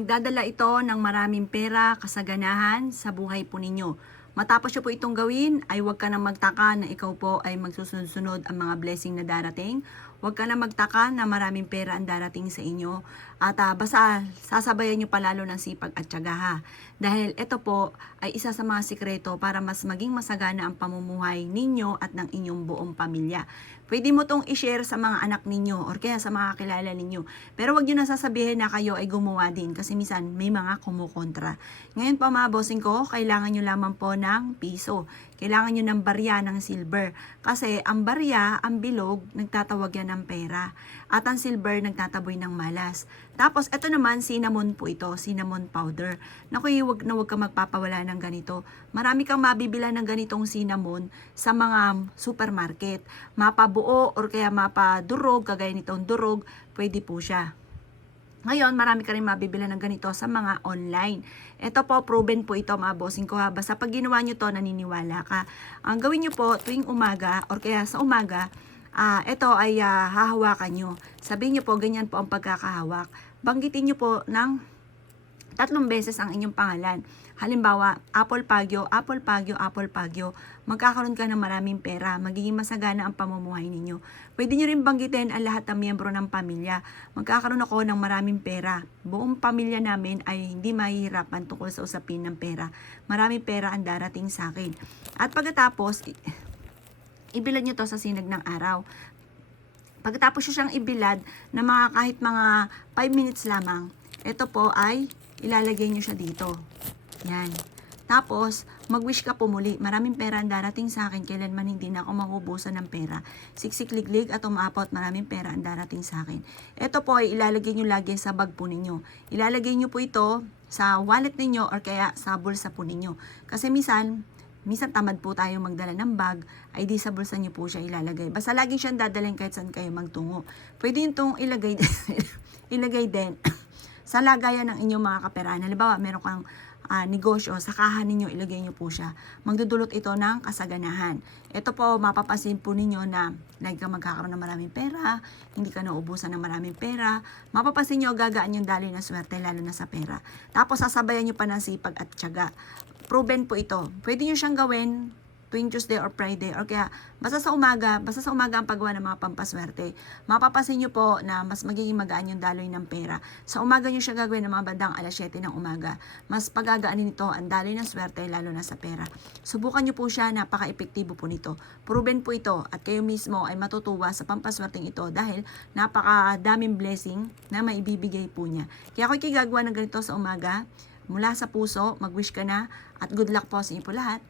Magdadala ito ng maraming pera, kasaganahan sa buhay po ninyo. Matapos nyo po itong gawin, ay huwag ka na magtaka na ikaw po ay magsusunod-sunod ang mga blessing na darating. Huwag ka na magtaka na maraming pera ang darating sa inyo. At basta sasabayan nyo palalo ng sipag at tiyaga ha. Dahil ito po ay isa sa mga sikreto para mas maging masagana ang pamumuhay ninyo at ng inyong buong pamilya. Pwede mo itong i-share sa mga anak ninyo or kaya sa mga kilala ninyo. Pero wag nyo na sasabihin na kayo ay gumawa din kasi minsan may mga kumukontra. Ngayon po mga bossing ko, kailangan nyo lamang po ng piso. Kailangan nyo ng barya ng silver. Kasi ang barya, ang bilog, nagtatawag yan ng pera. At ang silver, nagtataboy ng malas. Tapos, ito naman, cinnamon po ito, cinnamon powder. Naku, wag na wag ka magpapawala ng ganito. Marami kang mabibila ng ganitong cinnamon sa mga supermarket. Mapabuo or kaya mapadurog, kagaya nitong durog, pwede po siya. Ngayon, marami ka rin mabibila ng ganito sa mga online. Ito po, proven po ito mga bossing ko ha. Basta pag ginawa nyo to, naniniwala ka. Ang gawin nyo po tuwing umaga or kaya sa umaga, ito ay hahawakan nyo. Sabihin nyo po, ganyan po ang pagkakahawak. Banggitin nyo po ng 3 beses ang inyong pangalan. Halimbawa, Apple Pagyo, Apple Pagyo, Apple Pagyo. Magkakaroon ka ng maraming pera. Magiging masagana ang pamumuhay ninyo. Pwede nyo rin banggitin ang lahat ng miyembro ng pamilya. Magkakaroon ako ng maraming pera. Buong pamilya namin ay hindi mahihirapan tungkol sa usapin ng pera. Maraming pera ang darating sa akin. At pagkatapos, ibilad nyo to sa sinag ng araw. Pagkatapos nyo siyang ibilad na kahit mga 5 minutes lamang, ito po ay ilalagay nyo siya dito. Yan. Tapos, mag-wish ka po muli. Maraming pera ang darating sa akin. Kailanman hindi na ako mauubusan ng pera. Siksik-liglig at umapot. Maraming pera ang darating sa akin. Ito po ay ilalagay nyo lagi sa bag po ninyo. Ilalagay nyo po ito sa wallet ninyo or kaya sa bulsa po ninyo. Kasi minsan tamad po tayo magdala ng bag, ay di sa bulsa nyo po siya ilalagay. Basta lagi siyang dadalhin kahit saan kayo magtungo. Pwede yung itong ilagay din sa lagayan ng inyong mga kaperahan. Halimbawa, meron kang negosyo, sa kahan ninyo, ilagay nyo po siya. Magdudulot ito ng kasaganahan. Ito po, mapapansin po ninyo na lagi ka magkakaroon ng maraming pera, hindi ka nauubusan ng maraming pera. Mapapansin nyo, gagaan yung daloy ng swerte, lalo na sa pera. Tapos, sasabayan nyo pa ng sipag at tiyaga. Proven po ito. Pwede nyo siyang gawin tuwing Tuesday or Friday or kaya basta sa umaga ang paggawa ng mga pampaswerte. Mapapansin nyo po na mas magiging magaan yung daloy ng pera. Sa umaga nyo siya gagawin ng mga bandang 7:00 ng umaga. Mas pagagaanin nito ang daloy ng swerte lalo na sa pera. Subukan nyo po siya, napaka-epektibo po nito. Proven po ito at kayo mismo ay matutuwa sa pampaswerteng ito dahil napakadaming blessing na maibibigay po niya. Kaya ako ikigagawa ng ganito sa umaga. Mula sa puso, mag-wish ka na at good luck po sa inyo po lahat.